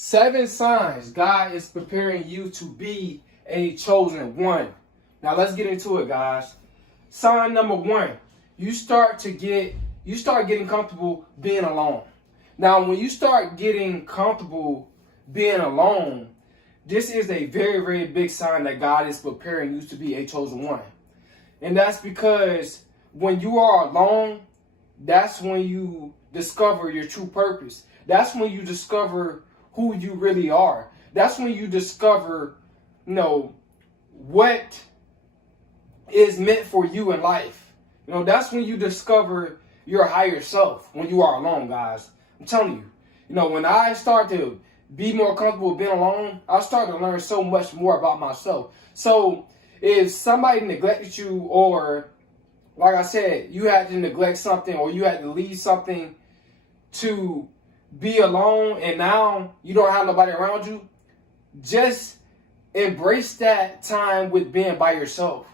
7 signs God is preparing you to be a chosen one. Now let's get into it, guys. Sign number 1, you start getting comfortable being alone. Now, when you start getting comfortable being alone, this is a very, very big sign that God is preparing you to be a chosen one. And that's because when you are alone, that's when you discover your true purpose. That's when you discover who you really are. That's when you discover, what is meant for you in life. That's when you discover your higher self when you are alone, guys. I'm telling you, when I start to be more comfortable being alone, I start to learn so much more about myself. So if somebody neglected you, or like I said, you had to neglect something, or you had to leave something to be alone, and now you don't have nobody around you, just embrace that time with being by yourself.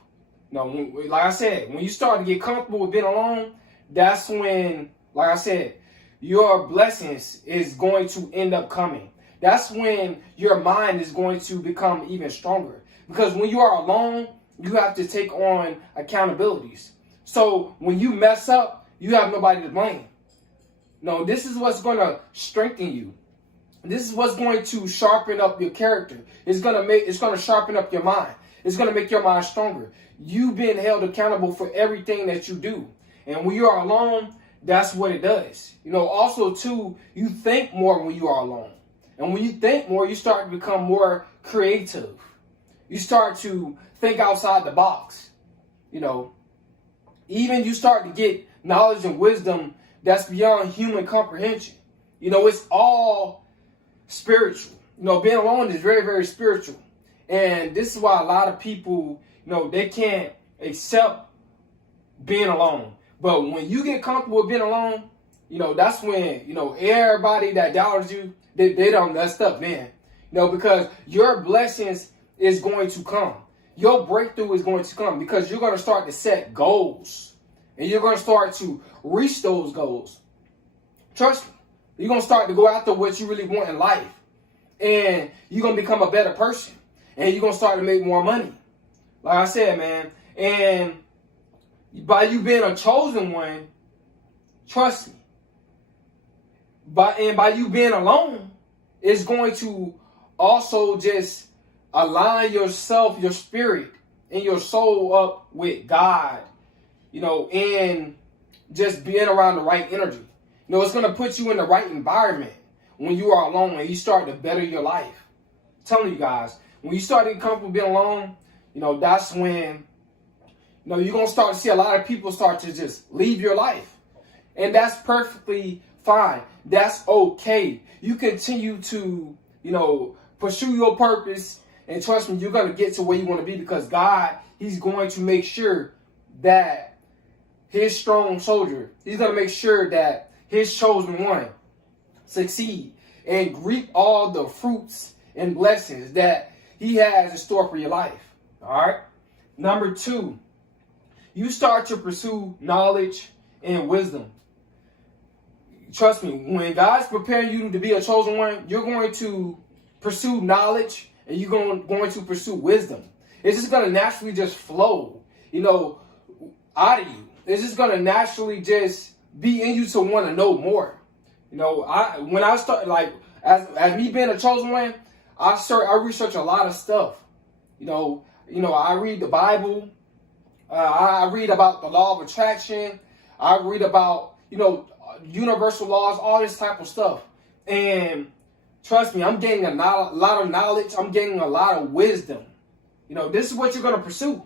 Like I said, when you start to get comfortable with being alone, that's when, like I said, your blessings is going to end up coming. That's when your mind is going to become even stronger. Because when you are alone, you have to take on accountabilities. So when you mess up, you have nobody to blame. No, this is what's going to strengthen you. This is what's going to sharpen up your character. It's going to sharpen up your mind. It's going to make your mind stronger. You've been held accountable for everything that you do. And when you are alone, that's what it does. Also too, you think more when you are alone. And when you think more, you start to become more creative. You start to think outside the box. Even you start to get knowledge and wisdom that's beyond human comprehension. It's all spiritual. Being alone is very, very spiritual. And this is why a lot of people, they can't accept being alone. But when you get comfortable with being alone, that's when, everybody that doubts you, they don't mess up then. Because your blessings is going to come. Your breakthrough is going to come because you're going to start to set goals. And you're going to start to reach those goals. Trust me. You're going to start to go after what you really want in life. And you're going to become a better person. And you're going to start to make more money. Like I said, man. And by you being a chosen one, trust me. By you being alone, it's going to also just align yourself, your spirit, and your soul up with God. And just being around the right energy. It's going to put you in the right environment when you are alone and you start to better your life. I'm telling you guys, when you start to get comfortable being alone, that's when, you're going to start to see a lot of people start to just leave your life. And that's perfectly fine. That's okay. You continue to, pursue your purpose. And trust me, you're going to get to where you want to be because God, He's going to make sure that His strong soldier, He's going to make sure that His chosen one succeed and reap all the fruits and blessings that He has in store for your life. All right. Number 2, you start to pursue knowledge and wisdom. Trust me, when God's preparing you to be a chosen one, you're going to pursue knowledge and you're going to pursue wisdom. It's just going to naturally just flow, out of you. It's just going to naturally just be in you to want to know more. When I start, as me being a chosen one, I research a lot of stuff. I read the Bible. I read about the law of attraction. I read about, universal laws, all this type of stuff. And trust me, I'm gaining a lot of knowledge. I'm gaining a lot of wisdom. This is what you're going to pursue.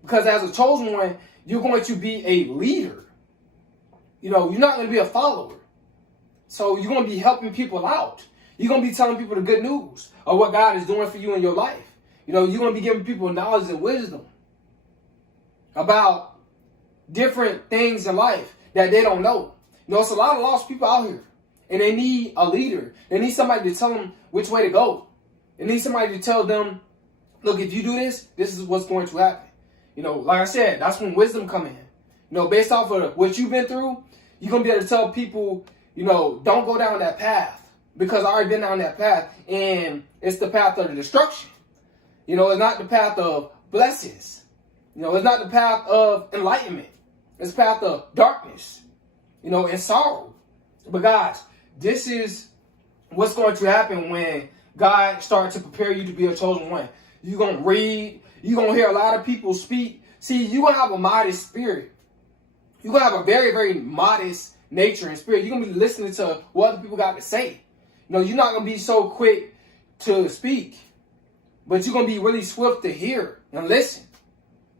Because as a chosen one, you're going to be a leader. You're not going to be a follower. So you're going to be helping people out. You're going to be telling people the good news of what God is doing for you in your life. You're going to be giving people knowledge and wisdom about different things in life that they don't know. It's a lot of lost people out here. And they need a leader. They need somebody to tell them which way to go. They need somebody to tell them, look, if you do this, this is what's going to happen. Like I said, that's when wisdom come in. Based off of what you've been through, you're going to be able to tell people, don't go down that path. because I already been down that path, and it's the path of the destruction. You know, it's not the path of blessings. You know, it's not the path of enlightenment. It's the path of darkness, you know, and sorrow. But guys, this is what's going to happen when God starts to prepare you to be a chosen one. You're going to read. You're going to hear a lot of people speak. See, you're going to have a modest spirit. You're going to have a very, very modest nature and spirit. You're going to be listening to what other people got to say. You know, you're not going to be so quick to speak, but you're going to be really swift to hear and listen.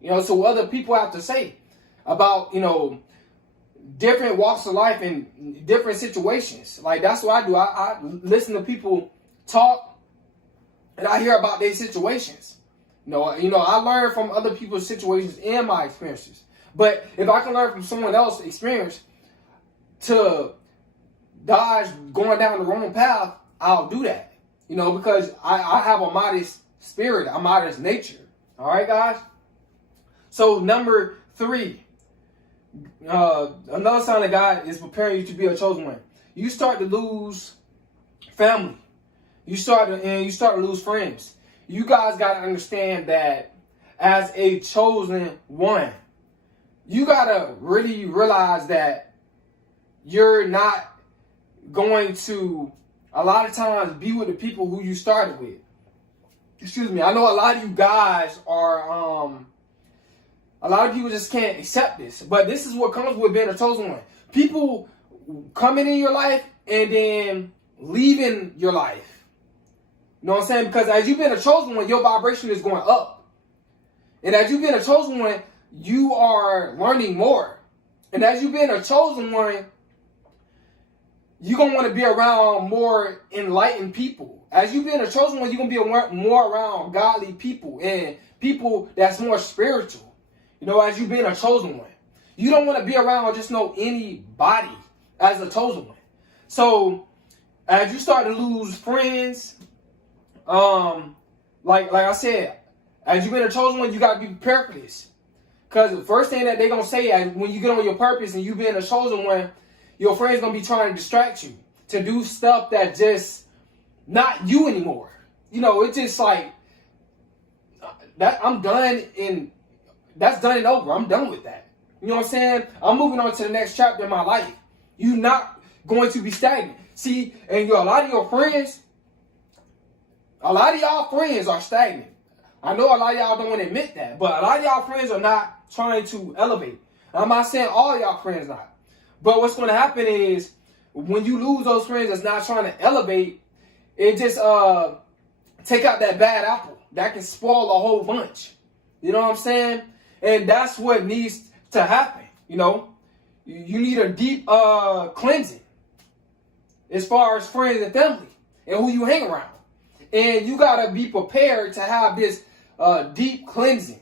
You know, so what other people have to say about, you know, different walks of life and different situations. Like, that's what I do. I listen to people talk, and I hear about their situations. You know, I learn from other people's situations and my experiences. But if I can learn from someone else's experience to dodge going down the wrong path, I'll do that. You know, because I have a modest spirit, a modest nature. All right, guys? So, number 3, another sign that God is preparing you to be a chosen one. You start to lose family. You start to lose friends. You guys got to understand that as a chosen one, you got to really realize that you're not going to, a lot of times, be with the people who you started with. Excuse me. I know a lot of you guys are, a lot of people just can't accept this. But this is what comes with being a chosen one. People coming in your life and then leaving your life. You know what I'm saying? Because as you've been a chosen one, your vibration is going up. And as you've been a chosen one, you are learning more. And as you've been a chosen one, you're going to want to be around more enlightened people. As you've been a chosen one, you're going to be more around godly people and people that's more spiritual. You know, as you've been a chosen one. You don't want to be around just anybody as a chosen one. So, as you start to lose friends, like I said, as you've been a chosen one, you got to be prepared for this. Because the first thing that they're going to say when you get on your purpose and you being a chosen one, your friends going to be trying to distract you to do stuff that just not you anymore. You know, it's just like, that I'm done and that's done and over. I'm done with that. You know what I'm saying? I'm moving on to the next chapter in my life. You're not going to be stagnant. See, and a lot of your friends, a lot of y'all friends are stagnant. I know a lot of y'all don't want to admit that, but a lot of y'all friends are not trying to elevate. I'm not saying all y'all friends not. But what's going to happen is when you lose those friends that's not trying to elevate, it just take out that bad apple. That can spoil a whole bunch. You know what I'm saying? And that's what needs to happen. You know, you need a deep cleansing as far as friends and family and who you hang around. And you got to be prepared to have this deep cleansing.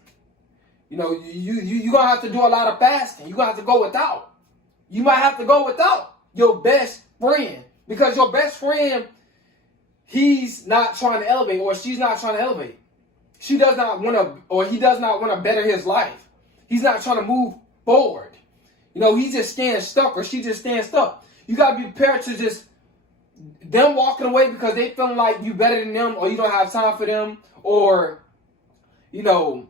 You know, you're going to have to do a lot of fasting. You're going to have to go without. You might have to go without your best friend because your best friend, he's not trying to elevate or she's not trying to elevate. She does not want to, or he does not want to better his life. He's not trying to move forward. You know, he's just staying stuck or she just staying stuck. You got to be prepared to just, them walking away because they feeling like you better than them or you don't have time for them or, you know,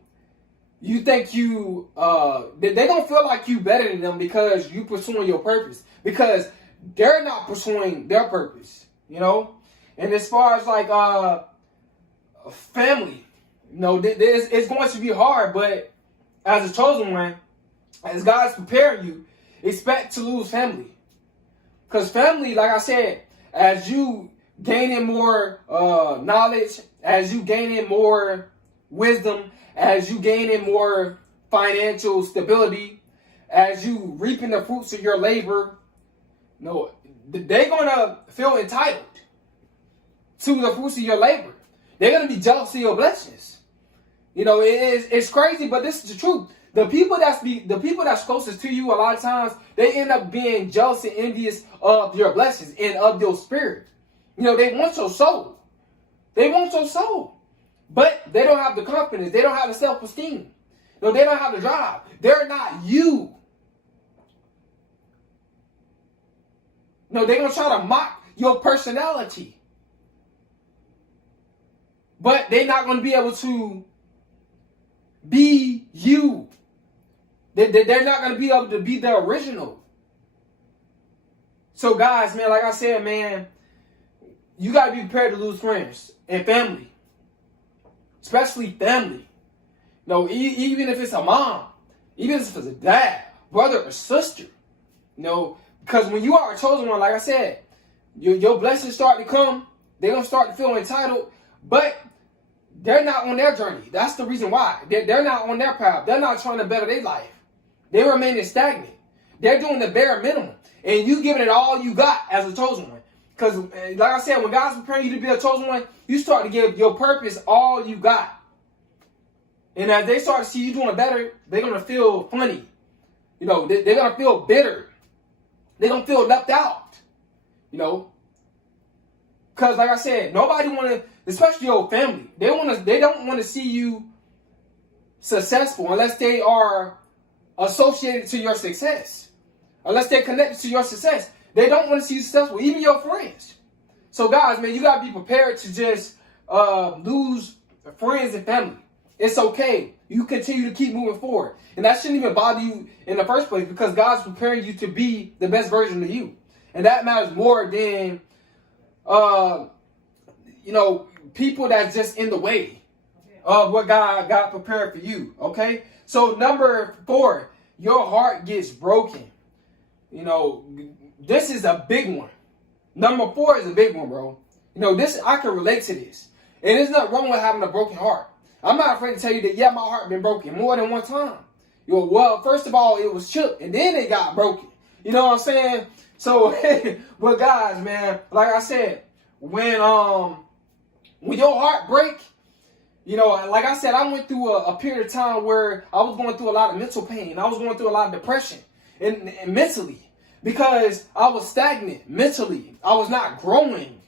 you think they don't feel like you better than them because you pursuing your purpose because they're not pursuing their purpose, you know? And as far as like family, you know, it's going to be hard, but as a chosen one, as God's preparing you, expect to lose family. Because family, like I said, as you gaining more knowledge, as you gaining more wisdom, as you gaining more financial stability, as you reaping the fruits of your labor, you know, they're going to feel entitled to the fruits of your labor. They're going to be jealous of your blessings. You know, it's crazy, but this is the truth. The people that's closest to you, a lot of times, they end up being jealous and envious of your blessings and of your spirit. You know, they want your soul. They want your soul. But they don't have the confidence. They don't have the self-esteem. No, they don't have the drive. They're not you. No, they're going to try to mock your personality. But they're not going to be able to be you. They're not going to be able to be the original. So guys, man, like I said, man, you got to be prepared to lose friends and family. Especially family. You know, even if it's a mom, even if it's a dad, brother or sister. You know, because when you are a chosen one, like I said, your blessings start to come. They're going to start to feel entitled. But they're not on their journey. That's the reason why. They're not on their path. They're not trying to better their life. They remain stagnant. They're doing the bare minimum. And you giving it all you got as a chosen one. Because, like I said, when God's preparing you to be a chosen one, you start to give your purpose all you got. And as they start to see you doing better, they're going to feel funny. You know, they're going to feel bitter. They're going to feel left out. You know. Because, like I said, nobody want to, especially your family, they don't want to see you successful unless they are associated to your success. Unless they're connected to your success. They don't want to see you successful, even your friends. So guys, man, you got to be prepared to just lose friends and family. It's okay. You continue to keep moving forward. And that shouldn't even bother you in the first place because God's preparing you to be the best version of you. And that matters more than, people that's just in the way of what God got prepared for you. Okay? So number 4, your heart gets broken. You know, this is a big one. Number 4 is a big one, bro. You know, this, I can relate to this. And there's nothing wrong with having a broken heart. I'm not afraid to tell you that, yeah, my heart been broken more than one time. You know, well, first of all, it was chipped, and then it got broken. You know what I'm saying? So, but guys, man, like I said, when your heart break, you know, like I said, I went through a period of time where I was going through a lot of mental pain. I was going through a lot of depression and mentally because I was stagnant mentally. I was not growing.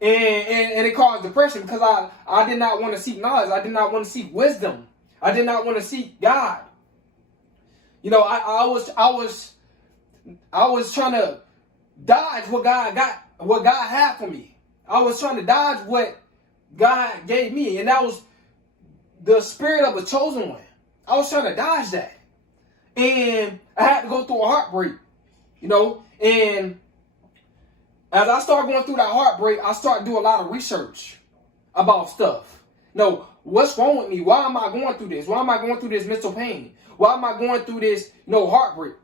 And it caused depression because I did not want to seek knowledge. I did not want to seek wisdom. I did not want to seek God. You know, I was trying to dodge what God had for me. I was trying to dodge what God gave me, and that was the spirit of a chosen one. I was trying to dodge that, and I had to go through a heartbreak. You know, and as I started going through that heartbreak, I started doing a lot of research about stuff. You know, what's wrong with me? Why am I going through this? Why am I going through this mental pain? Why am I going through this, heartbreak?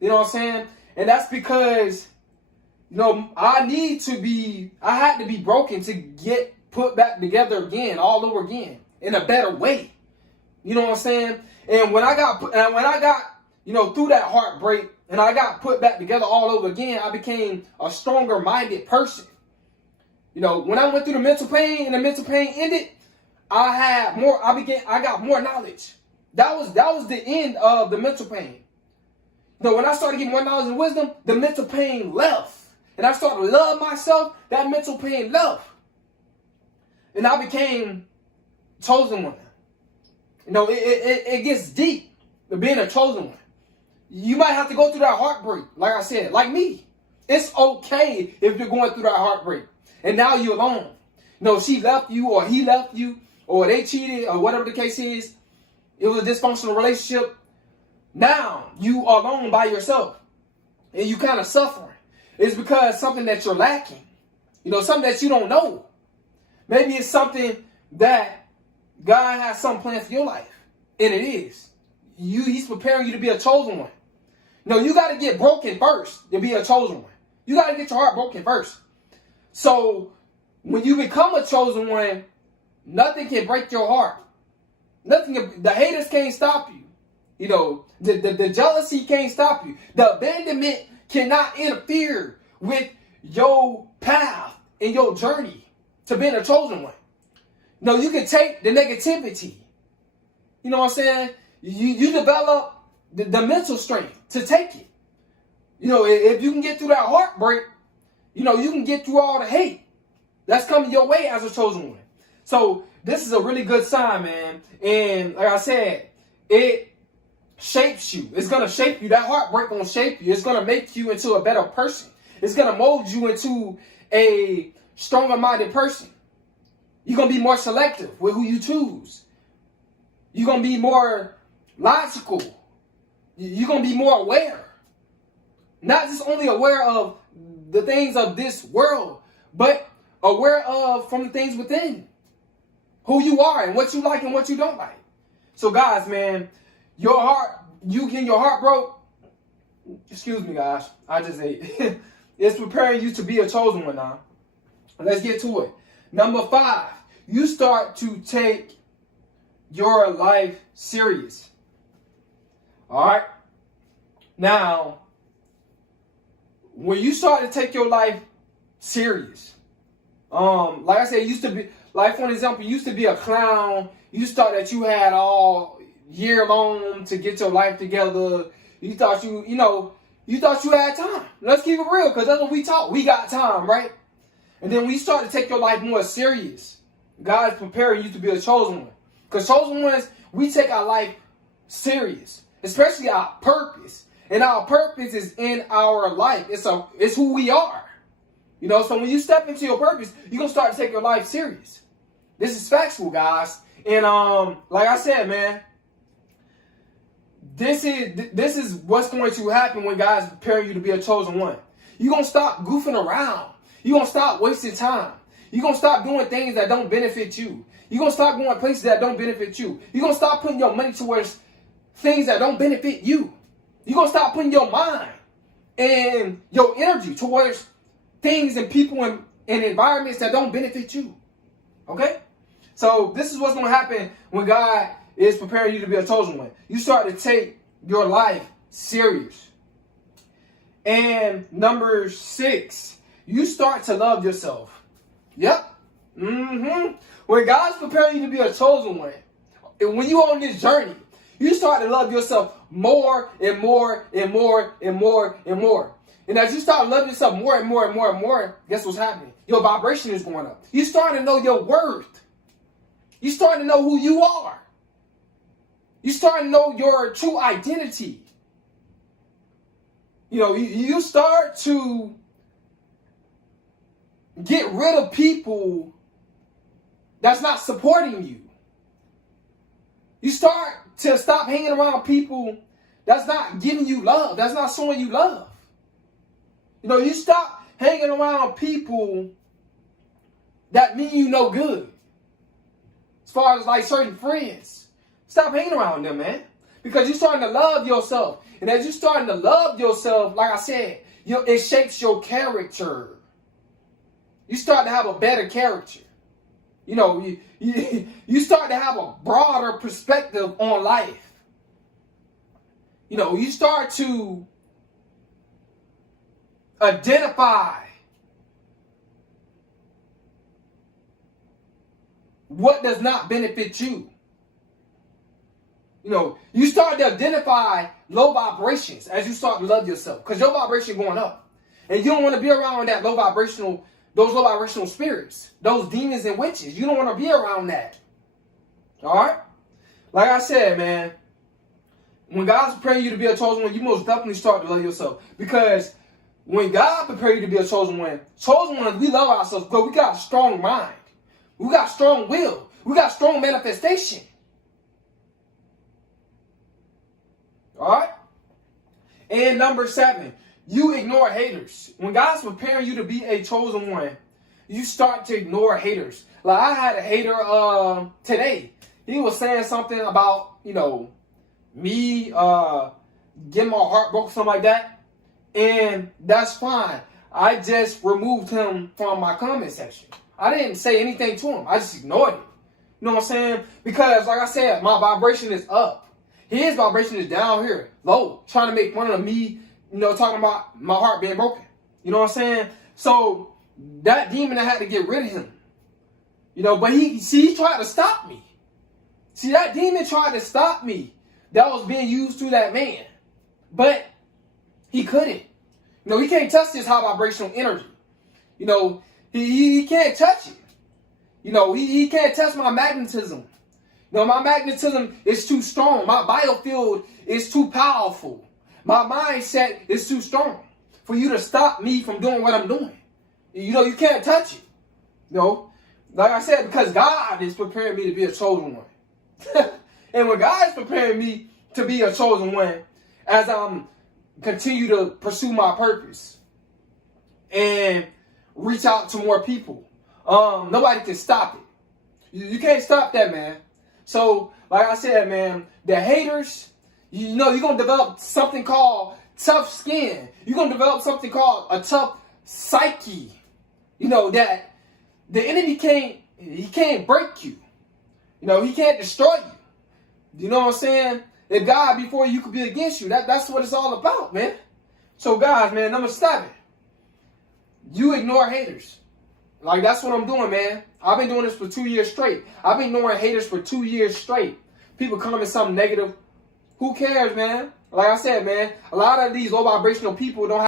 You know what I'm saying? And that's because, I had to be broken to get put back together again, all over again, in a better way. You know what I'm saying? And when I got, through that heartbreak, and I got put back together all over again, I became a stronger minded person. You know, when I went through the mental pain and the mental pain ended, I got more knowledge. That was the end of the mental pain. You know, when I started getting more knowledge and wisdom, the mental pain left. And I started to love myself, that mental pain left. And I became chosen one. You know, it gets deep, being a chosen one. You might have to go through that heartbreak, like I said, like me. It's okay if you're going through that heartbreak. And now you're alone. She left you or he left you or they cheated or whatever the case is. It was a dysfunctional relationship. Now you are alone by yourself and you kind of suffering. It's because something that you're lacking. Something that you don't know. Maybe it's something that God has some plan for your life. And it is. He's preparing you to be a chosen one. You got to get broken first to be a chosen one. You got to get your heart broken first. So when you become a chosen one, nothing can break your heart. The haters can't stop you. The jealousy can't stop you. The abandonment cannot interfere with your path and your journey to being a chosen one. You can take the negativity. You know what I'm saying? You develop the mental strength to take it. If you can get through that heartbreak, you can get through all the hate that's coming your way as a chosen one. So this is a really good sign, man. And like I said, it shapes you. It's going to shape you. That heartbreak going to shape you. It's going to make you into a better person. It's going to mold you into a stronger-minded person. You're going to be more selective with who you choose. You're going to be more logical. You're going to be more aware. Not just only aware of the things of this world, but aware of from the things within. Who you are and what you like and what you don't like. So guys, man, you getting your heart broke, excuse me guys, I just ate. It's preparing you to be a chosen one now. Let's get to it. Number 5, you start to take your life serious. All right. Now, when you start to take your life serious, like I said, it used to be, like for example, you used to be a clown. You thought that you had all year long to get your life together. You thought you thought you had time. Let's keep it real, because that's what we taught. We got time, right? And then when you start to take your life more serious, God is preparing you to be a chosen one. Because chosen ones, we take our life serious, especially our purpose. And our purpose is in our life. It's who we are. So when you step into your purpose, you're going to start to take your life serious. This is factual, guys. And like I said, man, this is what's going to happen when God's preparing you to be a chosen one. You're going to stop goofing around. You're going to stop wasting time. You're going to stop doing things that don't benefit you. You're going to stop going places that don't benefit you. You're going to stop putting your money towards things that don't benefit you. You're going to stop putting your mind and your energy towards things and people and environments that don't benefit you. Okay? So this is what's going to happen when God is preparing you to be a chosen one. You start to take your life serious. And number 6, you start to love yourself. Yep. When God's preparing you to be a chosen one, and when you're on this journey, you start to love yourself more and more and more and more and more. And as you start loving yourself more and more and more and more, guess what's happening? Your vibration is going up. You start to know your worth. You start to know who you are. You start to know your true identity. You start to get rid of people that's not supporting you. You start to stop hanging around people that's not giving you love, that's not showing you love. You stop hanging around people that mean you no good. As far as like certain friends, stop hanging around them, man. Because you're starting to love yourself. And as you're starting to love yourself, like I said, it shapes your character. You start to have a better character. You start to have a broader perspective on life. You start to identify what does not benefit you. You start to identify low vibrations as you start to love yourself, because your vibration going up. And you don't want to be around those low vibrational spirits, those demons and witches. You don't want to be around that. All right? Like I said, man, when God's preparing you to be a chosen one, you most definitely start to love yourself. Because when God prepares you to be a chosen one, we love ourselves because we got a strong mind. We got strong will. We got strong manifestation. All right? And number 7, you ignore haters. When God's preparing you to be a chosen one, you start to ignore haters. Like I had a hater today. He was saying something about, me getting my heart broken, something like that. And that's fine. I just removed him from my comment section. I didn't say anything to him. I just ignored it. You know what I'm saying? Because like I said, my vibration is up. His vibration is down here, low, trying to make fun of me, talking about my heart being broken. You know what I'm saying? So that demon, I had to get rid of him. But he tried to stop me. See, that demon tried to stop me. That was being used through that man. But he couldn't. He can't touch this high vibrational energy. He can't touch it. He can't touch my magnetism. My magnetism is too strong. My biofield is too powerful. My mindset is too strong. for you to stop me from doing what I'm doing. You know, you can't touch it. You know, like I said, because God is preparing me to be a chosen one. And when God is preparing me to be a chosen one, as I'm continue to pursue my purpose and reach out to more people, nobody can stop it. You can't stop that, man. So, like I said, man, the haters, you know, you're going to develop something called tough skin. You're going to develop something called a tough psyche. You know, that the enemy can't break you. You know, he can't destroy you. You know what I'm saying? If God be for you, could be against you. That's what it's all about, man. So, guys, man, number 7. You ignore haters. Like, that's what I'm doing, man. I've been doing this for 2 years straight. I've been ignoring haters for 2 years straight. People comment something negative. Who cares, man? Like I said, man, a lot of these low vibrational people don't have